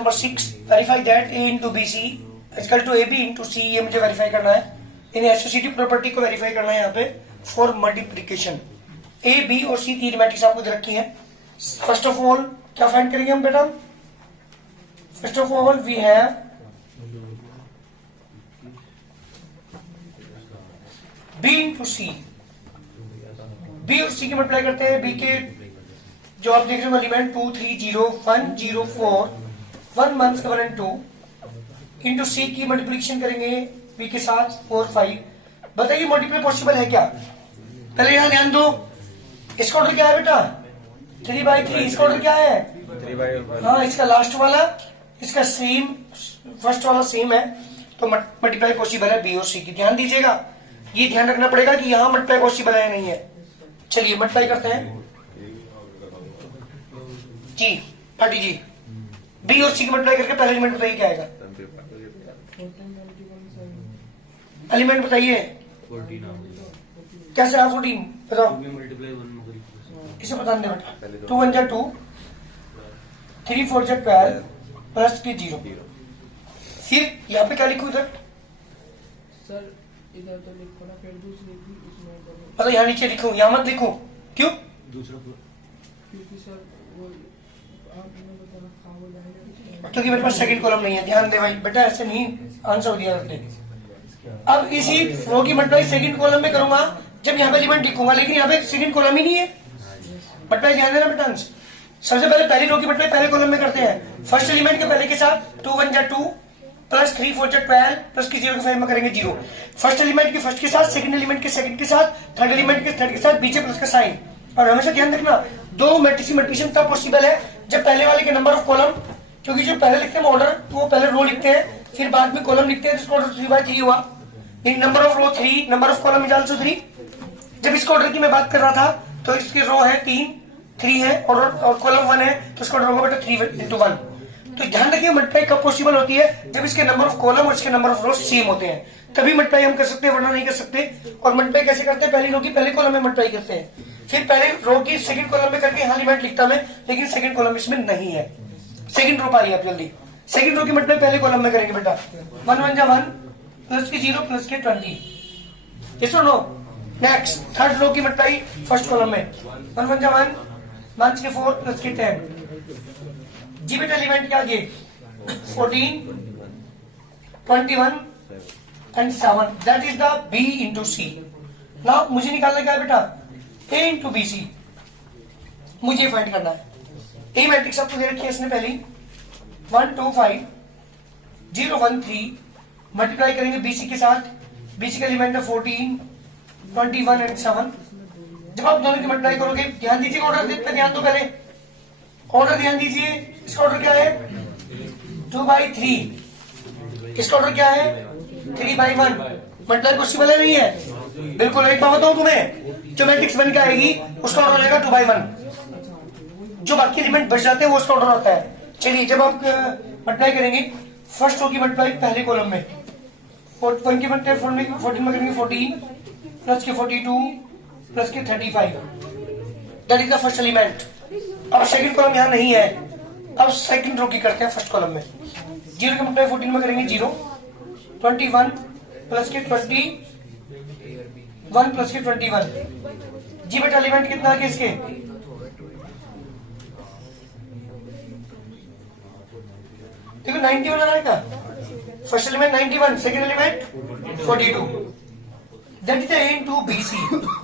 Number 6, verify that A into B C equal to A B into C. ये मुझे verify करना है, इन एसोसिएटिव प्रॉपर्टी को वेरीफाई करना है यहाँ पे फॉर मल्टीप्लिकेशन। ए बी और सी तीन मैट्रिक्स आपको दे रखी है। फर्स्ट ऑफ ऑल क्या फाइंड करेंगे हम बेटा? First of all we have B into C. B और सी की मल्टीप्लाई करते हैं। बी के जो आप देख रहे हो एलिमेंट 2 3 0 1 0 4 1 मंथ का 1 एंड 2 इंटू सी की मल्टीप्लिकेशन करेंगे बी के साथ 4 5। बताइए मल्टीप्लाई पॉसिबल है क्या? पहले यहां ध्यान दो, इसका ऑर्डर क्या है बेटा? 3/3। इसका ऑर्डर क्या है? 3/1। हाँ, इसका लास्ट वाला इसका सेम, फर्स्ट वाला सेम है, तो मल्टीप्लाई पॉसिबल है बी और सी की। ध्यान दीजिएगा, ये ध्यान रखना पड़ेगा कि यहां मल्टीप्लाई पॉसिबल है या नहीं है। चलिए मल्टीप्लाई करते हैं जी पार्टी जी। बी और सी की मल्टीप्लाई करके पहले एलिमेंट बताइए क्या आएगा? एलिमेंट बताइए कैसे आ 14 बताओ, इसे बता दे बेटा। 2 1 2 3 4 12 प्लस के 0। फिर यहाँ पे क्या लिखूं इधर? सर इधर तो लिखो ना, फिर दूसरी भी उसमें करो। मतलब यहाँ नीचे लिखूं, यहाँ मत लिखूं, क्यों? दूसरा क्योंकि सर वो आपने बताया था वो जाएगा, क्योंकि मेरे पास सेकंड कॉलम नहीं है। ध्यान दे भाई बेटा, ऐसे नहीं आंसर दिया करते। अब इसी रो की मल्टीप्लाई सेकंड कॉलम में करूंगा जब यहाँ पे एलिमेंट लिखूंगा, लेकिन यहाँ पे सेकंड कॉलम ही नहीं है। मल्टीप्लाई ध्यान देना बेटा, सबसे पहले पहली रो की मल्टीप्लाई पहले कॉलम में करते हैं। फर्स्ट एलिमेंट के पहले के साथ 2 1 2 प्लस 3 4 12 प्लस की 0 के 5 में करेंगे 0। फर्स्ट एलिमेंट के फर्स्ट के साथ, सेकंड एलिमेंट के सेकंड के साथ, थर्ड एलिमेंट के थर्ड के साथ, बीच प्लस का साइन। और हमेशा ध्यान रखना, दो मैट्रिक्स मल्टीप्लिकेशन तब पॉसिबल है जब पहले वाले के नंबर ऑफ कॉलम, क्योंकि जो पहले लिखते हैं ऑर्डर तो वो पहले रो लिखते हैं, फिर बाद में कॉलम लिखते हैं, जिसका ऑर्डर 3/3 हुआ। Number of row 3, number of column is also 3। जब इसका ऑर्डर की मैं बात कर रहा था तो इसकी रो है 3 है और कॉलम 1 है, तो इसका ऑर्डर होगा बेटा 3/1। तो ध्यान रखिए मल्टीप्लाई कब पॉसिबल होती है? जब इसके नंबर ऑफ कॉलम और इसके नंबर ऑफ रो सेम होते हैं, तभी मल्टीप्लाई हम कर सकते हैं, वरना नहीं कर सकते। और मल्टीप्लाई कैसे करते हैं? पहली रो की पहले कॉलम में मल्टीप्लाई करते हैं, फिर पहले रो की सेकंड कॉलम में करके यहाँ एलिमेंट लिखता मैं, लेकिन सेकंड कॉलम इसमें नहीं है। सेकंड रो पाइए आप जल्दी। सेकंड रो की मल्टीप्लाई पहले कॉलम में करेंगे बेटा। 1 1 1 प्लस के 0 प्लस के 20। यस और नो? नेक्स्ट थर्ड रो की मल्टीप्लाई फर्स्ट कॉलम में 1 1 1 1 के 4 प्लस के 10। जी बेटा एलिमेंट क्या आगे? 14 21 and 7। That is the B into C. Now मुझे निकालना क्या है बेटा? ए इंटू बी सी मुझे फाइंड करना है। ए मैट्रिक्स आपको दे रखी है इसने पहली 1 2 5 0 1 3। मल्टीप्लाई करेंगे बीसी के साथ, बीसी का एलिमेंट है 14 21 एंड 7। जब आप दोनों की मल्टीप्लाई करोगे, ध्यान दीजिए ऑर्डर पे ध्यान दो, पहले ऑर्डर ध्यान दीजिए। इसका ऑर्डर क्या है? 2/3। इसका ऑर्डर क्या है? 3/1। मल्टीप्लाई पॉसिबल है नहीं है? बिल्कुल। एक बात बताऊं तुम्हें, जो मैट्रिक्स बन के आएगी उसका ऑर्डर रहेगा 2/1। जो बाकी एलिमेंट बच जाते हैं वो उसका ऑर्डर होता है। चलिए जब आप मल्टीप्लाई करेंगे, फर्स्ट रो की मल्टीप्लाई पहले कॉलम में 1 की मल्टीप्लाई 14 में करेंगे 14 प्लस के 42 प्लस के 35। That is the first element. अब सेकंड कॉलम यहाँ नहीं है, अब सेकंड रो की करते हैं फर्स्ट कॉलम में। 0 की मल्टीप्लाई 14 में करेंगे 0 21 प्लस के 20 1 प्लस के 21। जी बेटा एलिमेंट कितना है इसके? देखो 91 आ का first element 91, second element 42। That is the A into BC.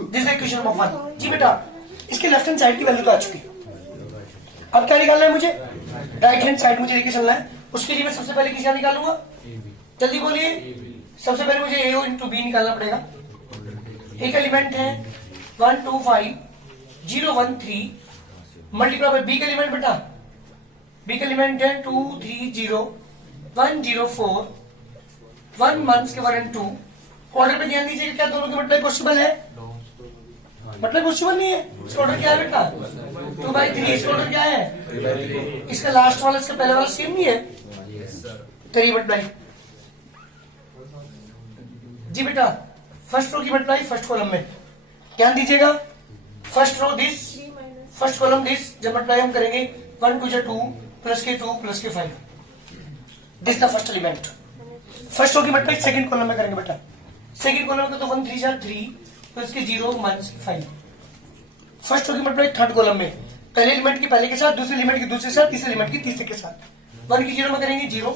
This is equation number 1। जी बेटा इसके लेफ्ट हैंड साइड की वैल्यू तो आ चुकी। अब क्या निकालना है मुझे? राइट हैंड साइड मुझे लेके चलना है। उसके लिए मैं सबसे पहले किसका निकालूंगा? जल्दी बोलिए। सबसे पहले मुझे ए इंटू बी निकालना पड़ेगा। एक एलिमेंट है 1 2 5 0 1 3 मल्टीप्लाई बाय बी का एलिमेंट बेटा, बी का एलिमेंट है 2 3 0 1 0 4 1 मंथ्स के 1 एंड 2। ऑर्डर पे ध्यान दीजिए, क्या दोनों की मल्टीप्लाई पॉसिबल है? मतलब पॉसिबल नहीं है। इसका ऑर्डर क्या है बेटा? 2/3। इसका ऑर्डर क्या है? इसका लास्ट वाला इसका पहले वाला सेम नहीं है, तो मल्टीप्लाई। जी बेटा फर्स्ट रो की मल्टीप्लाई फर्स्ट कॉलम में, ध्यान दीजिएगा। First row this, first column this. जब मल्टीप्लाई हम करेंगे 1 2 2 प्लस के 2 प्लस के 5। This the first element. First row की मल्टीप्लाई सेकंड कॉलम में करेंगे बेटा। सेकंड कॉलम में तो 1 3 4 3 तो इसके 0 माइनस 5। फर्स्ट रो की मल्टीप्लाई थर्ड कॉलम में पहले एलिमेंट की पहले के साथ, दूसरे एलिमेंट के दूसरे के साथ, तीसरे एलिमेंट की तीसरे के साथ। 1 की 0 में करेंगे 0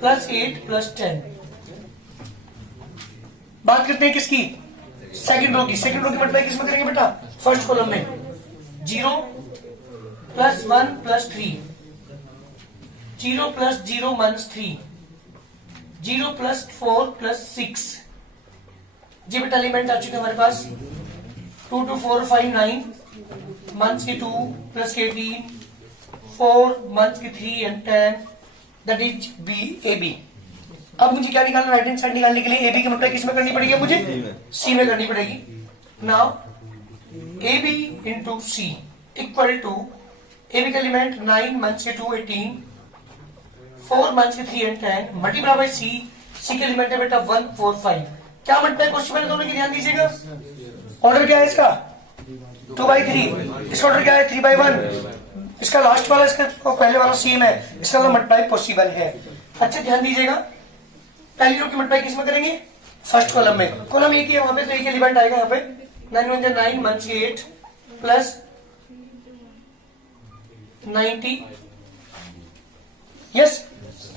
प्लस 8 प्लस 10। बात करते हैं किसकी? सेकंड रो की। सेकंड रो की मल्टीप्लाई किसमें करेंगे बेटा? फर्स्ट कॉलम में 0 plus 1 plus 3, 0 plus 0 minus 3, 0 plus 4 plus 6। जी बेटा एलिमेंट आ चुके हमारे पास 2 2 4 5 9 मंथ्स की 2 प्लस के 18 4 मंथ्स की 3 and 10 that is B A B. अब मुझे क्या निकालना? राइट हैंड साइड निकालने के लिए ए बी की मल्टीप्लाई किसमें करनी पड़ेगी? मुझे सी में करनी पड़ेगी। Now A B into C equal to A B का एलिमेंट 9 मंथ्स के 2 18 4 मंथ्स के 3 and 10 multiply by C. C के एलिमेंट है बेटा 1 4 5। क्या मल्टीप्लाई पॉसिबल है दोनों की? ध्यान दीजिएगा। ऑर्डर क्या है इसका? 2/3। इसका ऑर्डर क्या है? 3/1। इसका लास्ट वाला इसका पहले वाला सेम है, इसका मतलब मल्टीप्लाई पॉसिबल है। अच्छा ध्यान दीजिएगा, पहली रो की मल्टीप्लाई किसमें करेंगे? फर्स्ट कॉलम में। कॉलम एक ही है वहां पे, तो एक एलिमेंट आएगा यहाँ पे 9 1 9 मंथ्स के 8 प्लस 90। यस।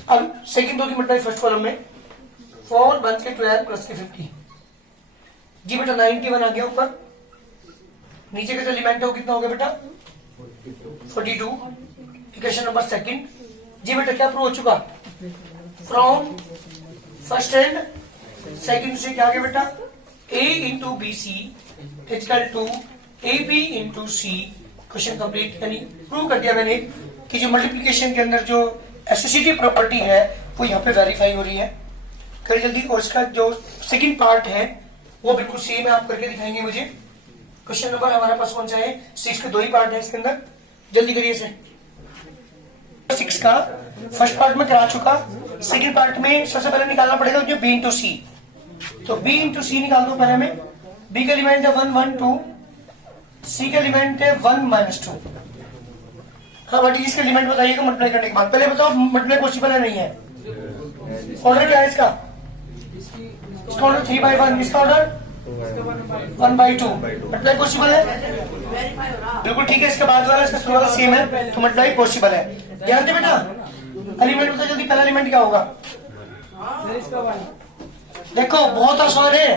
अब सेकंड रो की मल्टीप्लाई फर्स्ट कॉलम में 4 मंथ्स के 12 प्लस के 50। जी बेटा 91 आ गया ऊपर। नीचे का जो एलिमेंट है वो कितना हो गया बेटा? 42। Equation number second. जी बेटा क्या प्रूव हो चुका? फ्रॉम फर्स्ट एंड सेकंड से क्या आ गया बेटा? A into B C equal to A B into C. Question complete, यानी प्रूव कर दिया मैंने कि जो मल्टीप्लीकेशन के अंदर जो एसोसिएटिव प्रॉपर्टी है वो यहाँ पे वेरीफाई हो रही है। कर जल्दी। और इसका जो सेकंड पार्ट है वो बिल्कुल सेम है, आप करके दिखाएंगे मुझे। क्वेश्चन नंबर हमारे पास कौन सा है? 6 के 2 ही पार्ट है इसके अंदर, जल्दी करिए इसे। 6 का फर्स्ट पार्ट में करा चुका, सेकंड पार्ट में सबसे पहले निकालना पड़ेगा जो बी इंटू सी। तो बी इंटू सी निकाल दो पहले में। बी का एलिमेंट है 1 1 2, सी का एलिमेंट है 1 माइनस 2। हाँ बट इसका एलिमेंट बताइएगा मल्टीप्लाई करने के बाद। पहले बताओ मल्टीप्लाई पॉसिबल है नहीं है? ऑर्डर क्या है इसका? इसका ऑर्डर 3/1। इसका ऑर्डर 1/2। मल्टीप्लाई पॉसिबल है? बिल्कुल ठीक है। इसके बाद वाला इसका शुरू वाला सेम है, तो मल्टीप्लाई पॉसिबल है। ध्यान दे बेटा, एलिमेंट बता जल्दी। पहला एलिमेंट क्या होगा? देखो बहुत आसान है।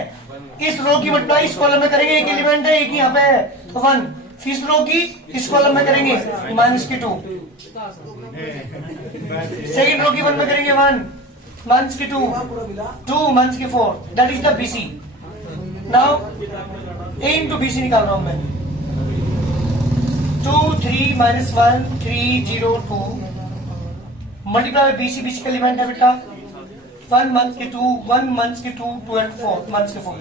इस रो की मल्टीप्लाई इस कॉलम में करेंगे, एक एलिमेंट है, एक यहाँ पे है तो 1। फिर इस रो की इस कॉलम में करेंगे -2। सेकंड रो की 1 में करेंगे 1 -2, 2 -4। That is the BC. Now A into BC निकाल रहा हूं मैं। 2 3 -1 3 0 2 मल्टीप्लाई बीसी। बीसी का एलिमेंट है बेटा 1 मंथ के 2 1 मंथ के 2 2 एंड 4 मंथ के 4।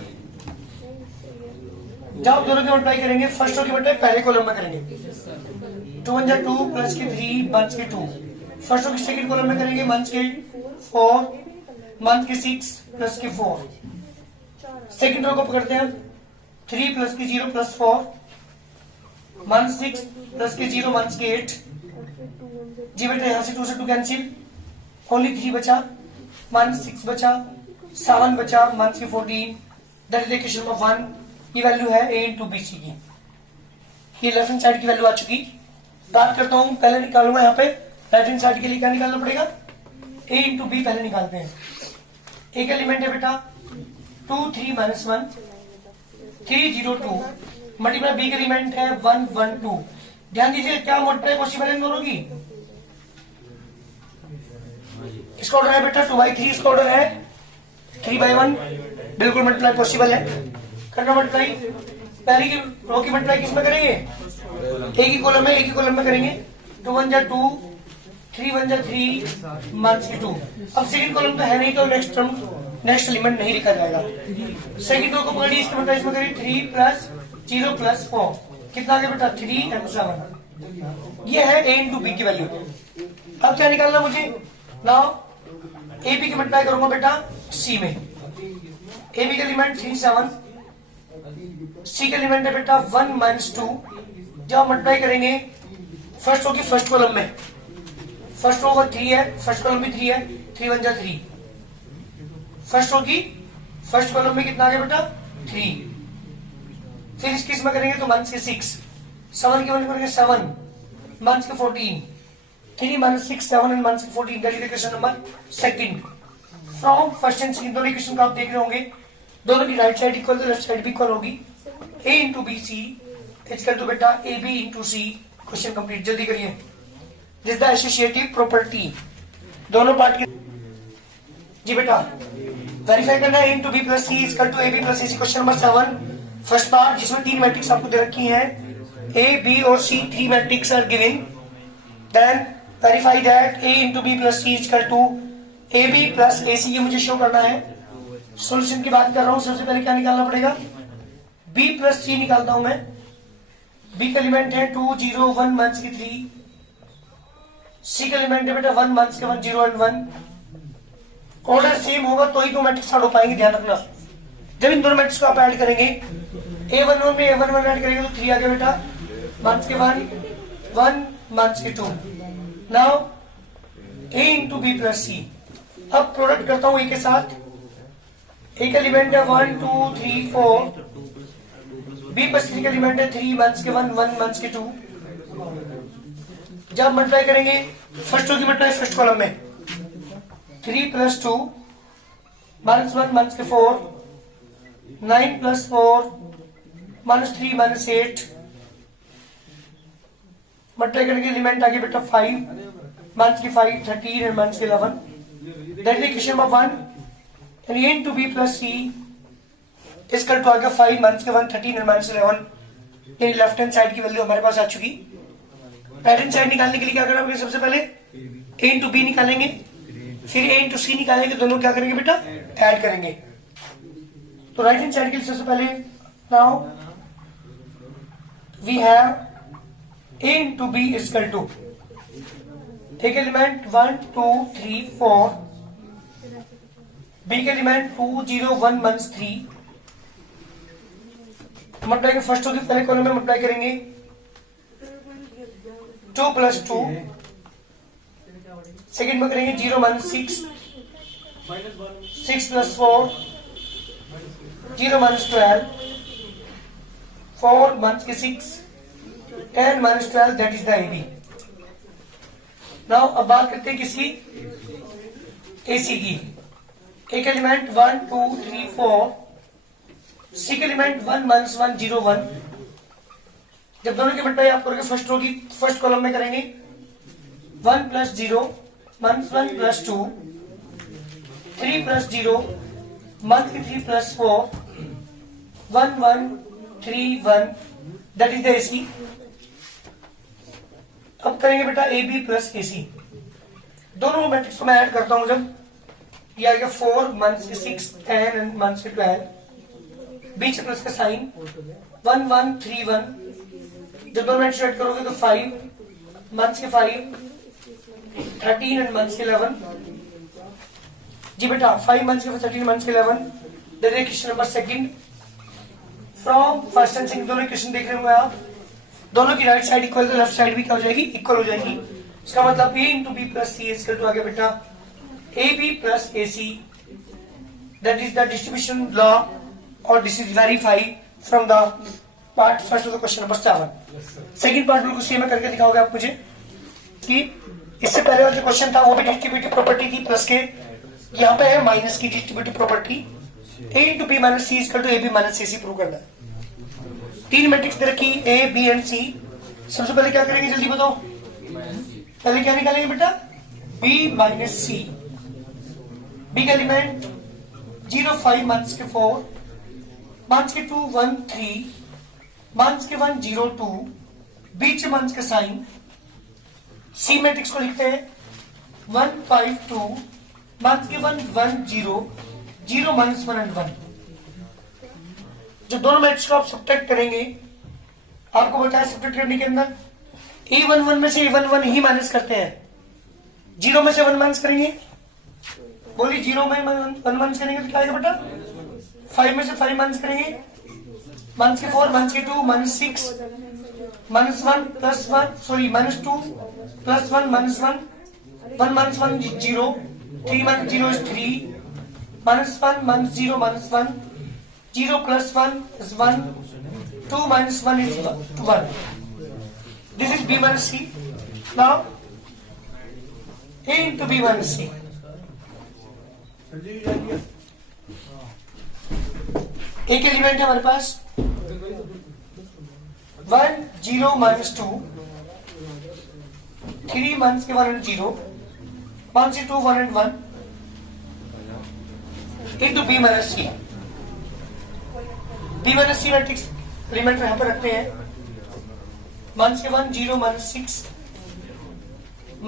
जब दोनों की मल्टीप्लाई करेंगे फर्स्ट रो की मल्टीप्लाई पहले कॉलम में करेंगे 2 1 2 प्लस के 3 मंथ के 2। फर्स्ट रो की सेकंड कॉलम में करेंगे मंथ के 4 मंथ के 6 प्लस के 4। सेकंड रो को पकड़ते हैं 3 प्लस के 0 प्लस 4 मंथ 6 प्लस के 0 मंथ के 8। जी बेटा यहां से 2 से 2 कैंसिल, ओनली 3 बचा, मंथ 6 बचा, 7 बचा, मंथ के 14। That is equation number 1। ये वैल्यू है ए इंटू बी सी की। ये लेफ्ट हैंड साइड की वैल्यू आ चुकी। बात करता हूं, पहले निकालूंगा यहाँ पे राइट हैंड साइड के लिए क्या निकालना पड़ेगा? ए इंटू बी पहले निकालते हैं। एक एलिमेंट है बेटा 2 3 -1 3 0 2 मल्टीप्लाई बी का एलिमेंट है 1 1 2। ध्यान दीजिए क्या मल्टीप्लाई पॉसिबल है इन दोनों की? इसका ऑर्डर है बेटा 2/3। इसका ऑर्डर है 3/1। बिल्कुल मल्टीप्लाई पॉसिबल है। करना मल्टीप्लाई। पहली की रो की मल्टीप्लाई किसमें करेंगे? एक ही कॉलम में, एक ही कॉलम में करेंगे। 2 1 जा 2 3 1 जा 3 मंथ्स की 2। अब सेकंड कॉलम तो है नहीं, तो नेक्स्ट टर्म नेक्स्ट एलिमेंट नहीं लिखा जाएगा। सेकंड रो को पकड़िए, इसके मल्टीप्लाई इसमें करिए 3 प्लस 0 प्लस 4। कितना आ गया बेटा? 3 एंड 7। ये है ए इंटू बी की वैल्यू। अब क्या निकालना मुझे? नाउ ए बी की मल्टीप्लाई करूंगा बेटा सी में। ए बी का एलिमेंट 3 7, सी का एलिमेंट है बेटा 1 -2। जब मल्टीप्लाई करेंगे फर्स्ट रो की फर्स्ट कॉलम में फर्स्ट रो 3 है, फर्स्ट कॉलम में 3 है, 3 1 जा 3। फर्स्ट रो की फर्स्ट कॉलम में कितना आ गया बेटा 3। फिर इसकी इसमें करेंगे तो मंथ्स के 6, 7 की 1 करेंगे 7, मंथ्स के 14, 3 minus 6 7 and minus 14, that is the question number second. From first and second दोनों इक्वेशन को आप देख रहे होंगे, दोनों की राइट साइड इक्वल तो लेफ्ट साइड भी इक्वल होगी। a into B C equal to बेटा A B into C. Question complete, जल्दी करिए। दिस द एसोसिएटिव प्रॉपर्टी, दोनों पार्ट की जी बेटा वेरीफाई करना है। a into B plus C equal to A B plus A C. Question number 7 first part, जिसमें 3 मैट्रिक्स आपको दे रखी है, a b और c 3 matrix are given. Then verify that a into b plus c is equal to ab plus ac, ये मुझे show करना है। सॉल्यूशन की बात कर रहा हूं, सबसे पहले क्या निकालना पड़ेगा, b plus c निकालता हूं मैं। b का एलिमेंट है 2 0 1 मंथ्स की 3, c का एलिमेंट है बेटा 1 मंथ्स के 1 0 एंड 1। ऑर्डर सेम होगा तो ही दो मैट्रिक्स ऐड हो पाएंगे, ध्यान रखना। जब इन दोनों मैट्रिक्स को आप ऐड करेंगे, a11 में a11 ऐड करेंगे तो 3 आ गया बेटा, मंथ्स के 1 मंथ्स के 2। Now a into B plus C. अब प्रोडक्ट करता हूं a के साथ, a का एलिमेंट है 1 2 3 4, b प्लस c का एलिमेंट है 3 मंथ्स के 1 1 मंथ्स के 2। जब मल्टीप्लाई करेंगे, फर्स्ट रो की मल्टीप्लाई फर्स्ट कॉलम में 3 प्लस 2 माइनस 1 मंथ्स के 4, 9 प्लस 4 माइनस 3 माइनस 8। मल्टीप्लाई करने के एलिमेंट आ गया बेटा 5 मंथ्स की 5 13 एंड मंथ्स के 11। That is equation number 1 and a into b plus c इसका टू आ गया 5 मंथ्स के 1 13 एंड मंथ्स 11। ये लेफ्ट हैंड साइड की वैल्यू हमारे पास आ चुकी। राइट हैंड साइड निकालने के लिए क्या करना होगा, सबसे पहले a into b निकालेंगे, फिर a into c निकालेंगे, दोनों क्या करेंगे बेटा ऐड करेंगे। तो राइट हैंड साइड के लिए सबसे पहले now we have a into b is equal to एक एलिमेंट 1 2 3 4, b के एलिमेंट 2 0 1 मंथ्स 3। मल्टीप्लाई के फर्स्ट होगी पहले कॉलम में मल्टीप्लाई करेंगे 2 प्लस 2, सेकेंड में करेंगे 0 मंथ्स 6, 6 प्लस 4 0 मंथ्स 12, 4 मंथ्स के 6 10 minus 12, that is the AB. Now अब बात करते हैं किसी AC की। एक एलिमेंट 1 2 3 4, C का एलिमेंट 1 minus 1 0 1। जब दोनों की मल्टीप्लाई आप करोगे, फर्स्ट रो की फर्स्ट कॉलम में करेंगे 1 plus 0 month 1 plus 2, 3 plus 0 month की 3 plus 4, 1 1 3 1, that is the AC। अब करेंगे बेटा ए बी प्लस ए सी। दोनों मैट्रिक्स को मैं ऐड करता हूं, जब ये आएगा 4 मंथ्स के 6 10 एंड मंथ्स के 12, बीच प्लस का साइन 1 1 3 1। जब दोनों मैट्रिक्स ऐड करोगे तो 5 मंथ्स के 5 13 एंड मंथ्स के 11। जी बेटा 5 मंथ्स के 13 मंथ्स के 11। That is question number second. From first and second दोनों क्वेश्चन देख रहे होंगे आप, दोनों की राइट साइड इक्वल तो लेफ्ट साइड भी क्या हो जाएगी, इक्वल हो जाएगी। इसका मतलब a into B plus C is to आ गया बेटा A B plus A C. That is the distribution law और this is verify from the part first of the question number 7। Second part बिल्कुल same करके दिखाओगे आप मुझे कि इससे पहले वाला जो क्वेश्चन था वो भी डिस्ट्रीब्यूटिव प्रॉपर्टी थी, प्लस के यहाँ पे है माइनस की distributive property. a into B minus C is to A B minus A C prove करना है। 3 मैट्रिक्स दे रखी A B एंड C। सबसे पहले क्या करेंगे जल्दी बताओ, पहले क्या निकालेंगे बेटा B माइनस C। B का एलिमेंट 0 5 मंथ्स के 4, मंथ्स के 2 1 3, मंथ्स के 1 0 2, बीच मंथ्स के साइन। C मैट्रिक्स को लिखते हैं 1 5 2, मंथ्स के 1 1 0 0 मंथ्स 1 एंड 1। जो दोनों मैट्रिक्स को आप सब्ट्रैक्ट करेंगे, आपको बताया सब्ट्रैक्ट करने के अंदर A11 में से A11 ही माइनस करते हैं। 0 में से 1 माइनस करेंगे, बोली 0 में 1 माइनस करेंगे तो क्या आएगा बेटा, 5 में से 5 माइनस करेंगे, माइनस के 4 माइनस के 2 minus 6 minus 1 plus 1 sorry minus 2 plus 1 minus 1 1 minus 1 is 0. 3 minus 0 is 3. Minus 1 minus 0 minus 1. 0 plus 1 is 1. 2 minus 1 is 1. This is B minus C. Now A into B minus C. एक element है हमारे पास 1 0 minus 2. 3 minus के 1 and 0. 1 से 2 1 and 1 into B minus C. B minus C matrix element यहाँ पर रखते हैं. 1 के 1 0 minus 6.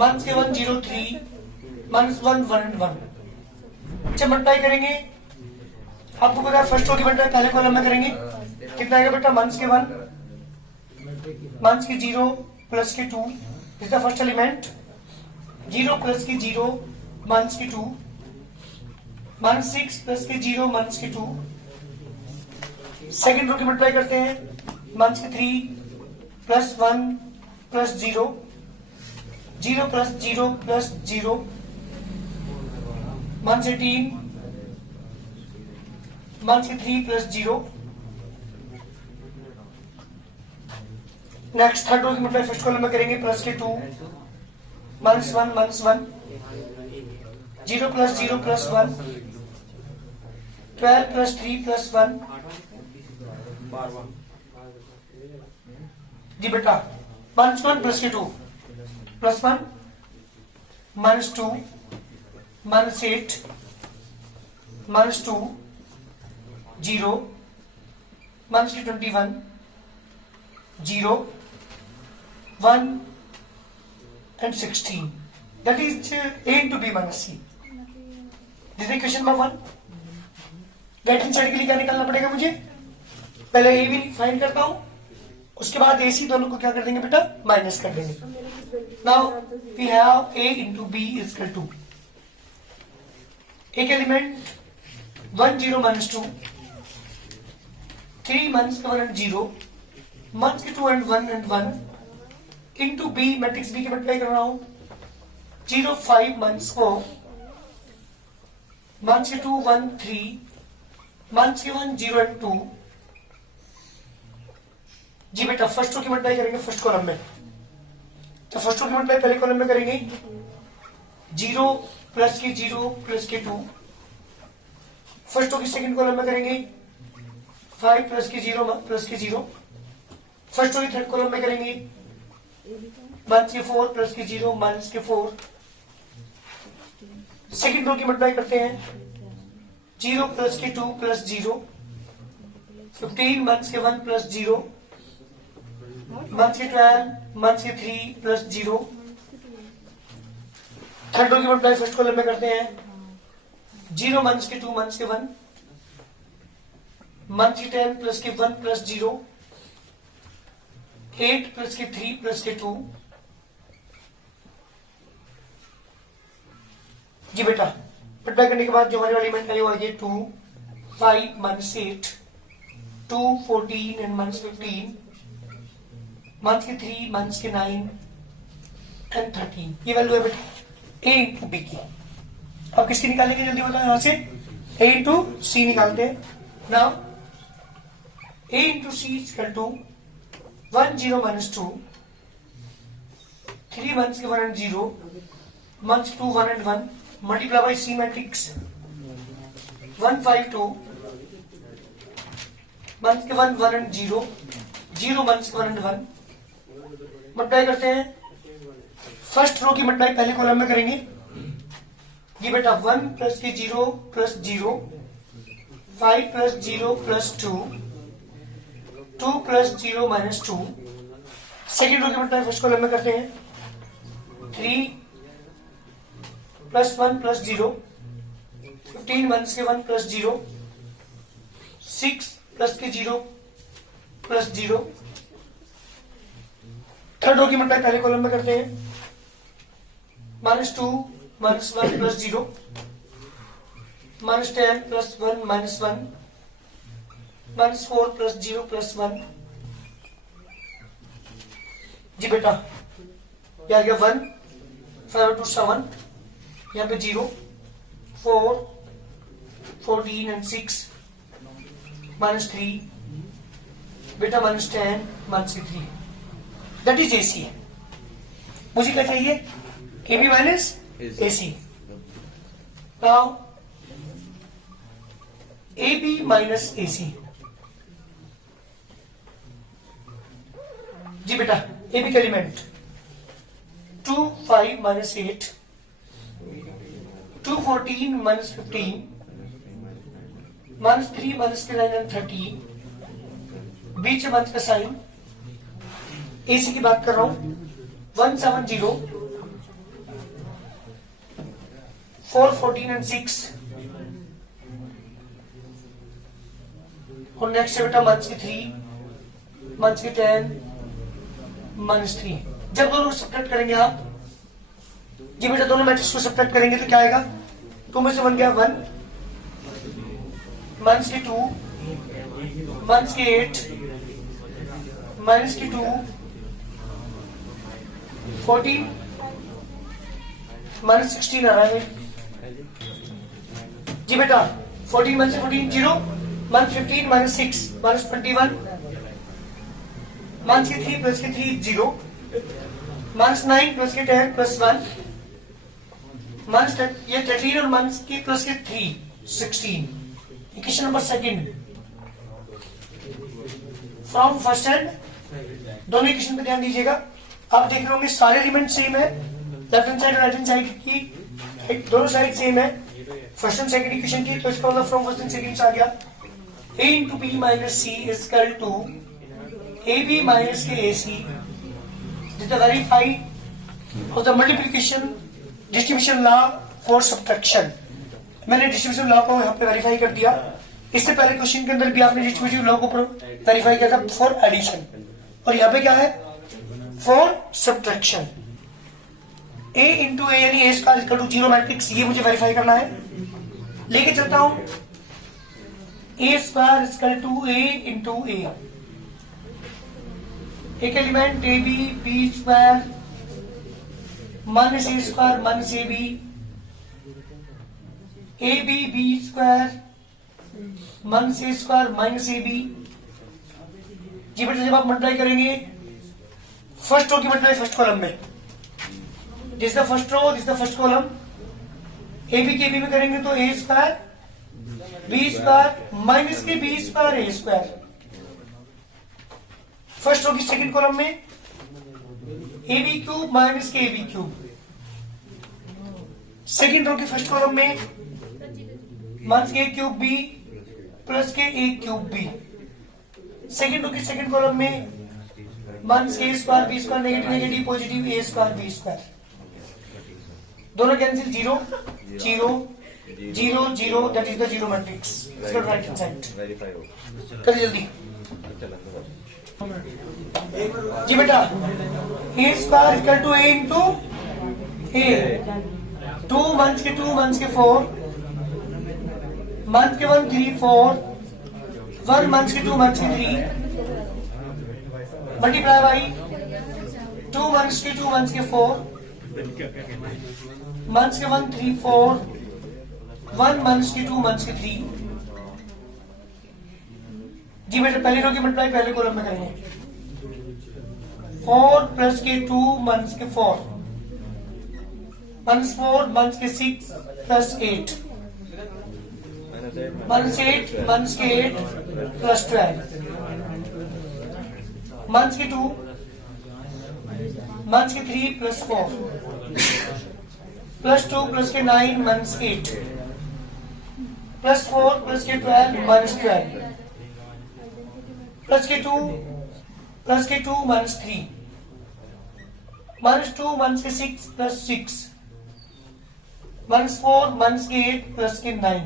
1 के 1 0 3 minus 1 1 and 1. अच्छा मल्टीप्लाई करेंगे. आपको पता है फर्स्ट रो की मल्टीप्लाई पहले कॉलम में करेंगे. कितना आएगा बेटा? 1 के 1 1 के 0 प्लस के 2 is the first element. 0 plus के 0 1 के 2 -6 प्लस के 0 1 के 2. सेकेंड रो की मल्टीप्लाई करते हैं. 1 के 3 प्लस 1 प्लस 0 0 प्लस 0 प्लस 0 1 से 3 1 से 3 प्लस 0. नेक्स्ट थर्ड रो की मल्टीप्लाई फर्स्ट कॉलम में करेंगे. प्लस के 2 -1 -1 0 प्लस 0 प्लस 1 12 प्लस 3 प्लस 1. जी बेटा -1 प्लस के 2 plus 1 -2 -8 -2 0 -21 0 1 and 16. That is A into B minus C. This is equation number 1. Right hand side के लिए क्या निकालना पड़ेगा मुझे? पहले ए भी फाइंड करता हूं, उसके बाद AC दोनों को क्या कर देंगे बेटा? माइनस कर देंगे. Now we have A into B is equal to एक एलिमेंट 1 0 minus 2 3 minus 1 and 0 1 के 2 and 1 and 1 into B matrix B की मल्टीप्लाई कर रहा हूं. 0 5 minus 4 1 के 2 1 3 1 के 1 0 and 2. जी बेटा फर्स्ट रो की मल्टीप्लाई करेंगे फर्स्ट कॉलम में. तो फर्स्ट रो की मल्टीप्लाई पहले कॉलम में करेंगे. 0 प्लस के 0 प्लस के 2. फर्स्ट रो की सेकंड कॉलम में करेंगे 5 प्लस के 0 प्लस के 0. फर्स्ट रो की थर्ड कॉलम में करेंगे 1 के 4 प्लस के 0 माइनस के 4. सेकंड रो की मल्टीप्लाई करते हैं. 0 प्लस के 2 प्लस 0 15 माइनस के 1 प्लस 0 1 के 12 1 के 3 प्लस 0. थर्ड रो की मल्टीप्लाई फर्स्ट कॉलम में करते हैं. 0 माइनस के 2 माइनस के 1 1 के 10 प्लस के 1 प्लस 0 8 प्लस के 3 प्लस के 2. जी बेटा मल्टीप्लाई करने के बाद जो हमारे एलिमेंट है वो है 2 5 माइनस 8 2 14 एंड माइनस 15 माइनस के 3 माइनस के 9 एंड 13. ये वैल्यू है बेटा A इंटू बी की. अब किसकी निकालेंगे जल्दी बताओ. यहां से A इंटू सी निकालते हैं. Now A into C is equal to 1 0 minus 2 3 1 के 1 and 0 1 2 1 and 1 multiply by C matrix 1 5 2 1 के 1 1 and 0 0 1 के 1 and 1. मल्टीप्लाई करते हैं. फर्स्ट रो की मल्टीप्लाई पहले कॉलम में करेंगे. ये बेटा 1 प्लस के 0 plus 0 5 plus 0 plus 2 2 plus 0 minus 2. Second row की मल्टीप्लाई फर्स्ट कॉलम में करते हैं. 3 प्लस 1 प्लस 0 15 1 के 1 प्लस 0 6 प्लस के 0 प्लस 0. थर्ड रो की मल्टीप्लाई पहले कॉलम में करते हैं. -2 -1 plus 0 -10 plus 1 minus 1 -4 plus 0 plus 1. जी बेटा ये आ गया 1 5 to 7, यहाँ पे 0, 4, 14 and 6, -3, बेटा -10, -3. That is AC. मुझे क्या चाहिए? AB minus AC. Now AB minus AC. जी बेटा, AB का element 2, 5 minus 8, 2, 14 minus 15, -3 minus 9 and 13, बीच में मंथ का साइन. AC की बात कर रहा हूं 170, 4, 14 and 6. और नेक्स्ट है बेटा मंथ्स की 3, मंथ्स की 10, -3. जब दोनों सब्ट्रैक्ट करेंगे आप, जी बेटा दोनों मैट्रिक्स को सब्ट्रैक्ट करेंगे तो क्या आएगा? 2 में से 1 गया 1, मंथ्स की 2, मंथ्स की 8, माइनस की 2, 14, -16 आ रहा है जी बेटा. 14 -14 0, मंथ 15 -6 -21, मंथ की 3 प्लस की 3 0, मंथ 9 प्लस की 10 प्लस 1, मंथ ये 13 और मंथ की प्लस की 3 16. Equation number second from first hand. दोनों इक्वेशन पे ध्यान दीजिएगा. आप देख रहे होंगे सारे एलिमेंट सेम है, लेफ्ट हैंड साइड और राइट हैंड साइड की दोनों साइड सेम है फर्स्ट एंड सेकंड इक्वेशन की. तो इसका मतलब फ्रॉम फर्स्ट एंड सेकंड आ गया A into B minus C is equal to AB minus KAC. This is the verify of the multiplication distribution law for subtraction. मैंने distribution law को यहाँ पे verify कर दिया. इससे पहले क्वेश्चन के अंदर भी आपने डिस्ट्रीब्यूटिव लॉ को वेरीफाई किया था फॉर एडिशन, और यहाँ पे क्या है? For subtraction. A into A यानी A square equal to 0 matrix, ये मुझे वेरीफाई करना है. लेके चलता हूं A square equal to A into A. एक element AB B square minus A square minus AB, AB B square minus A square minus AB. जी बेटा जब आप मल्टीप्लाई करेंगे फर्स्ट रो की मल्टीप्लाई फर्स्ट कॉलम में, this the first row this the first column. AB के AB में करेंगे तो A square B square minus के B square A square. First row की सेकंड कॉलम में AB क्यूब माइनस के AB क्यूब. सेकंड रो की फर्स्ट कॉलम में माइनस के क्यूब B प्लस के A cube B. Second row की second column में minus A square B square negative negative positive A square B square. दोनों cancel 0 0 0 0. That is the 0 matrix. इसका right hand side करिए जल्दी जी बेटा. A square equal to A into A. 2 months के 2 months के 4, month के 1 3 4, 1 मंथ्स के 2 मंथ्स के 3 मल्टीप्लाई बाई 2 मंथ्स के 2 मंथ्स के 4, मंथ्स के 1 3 4, 1 मंथ्स के 2 मंथ्स के 3. जी बेटा पहली रो की मल्टीप्लाई पहले कॉलम में करेंगे. 4 प्लस के 2 मंथ्स के 4, मंथ्स 4 मंथ्स के 6 प्लस 8, मंथ्स 8 मंथ्स के 8 प्लस 12, मंथ्स के 2 मंथ्स के 3 प्लस 4 प्लस 2 प्लस के 9 मंथ्स 8 प्लस 4 प्लस के 12 माइनस 12 प्लस के 2 माइनस 3 माइनस 2 माइनस के 6 प्लस 6 माइनस 4 माइनस के 8 प्लस के 9.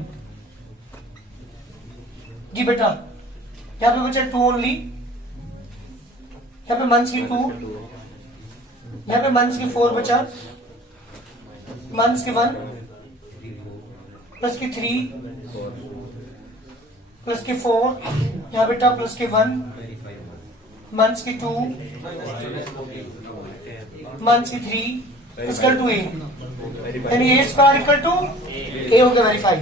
जी बेटा यहाँ पे बचा 2 ओनली. यहाँ पे मंथ्स की 2, यहाँ पे मंथ्स की 4 बचा, मंथ्स के 1 प्लस के 3 प्लस के 4, यहाँ बेटा प्लस के 1, मंथ्स की 2, मंथ्स की 3 इक्वल टू ए, यानी ए स्क्वायर इक्वल टू ए हो गया वेरीफाई।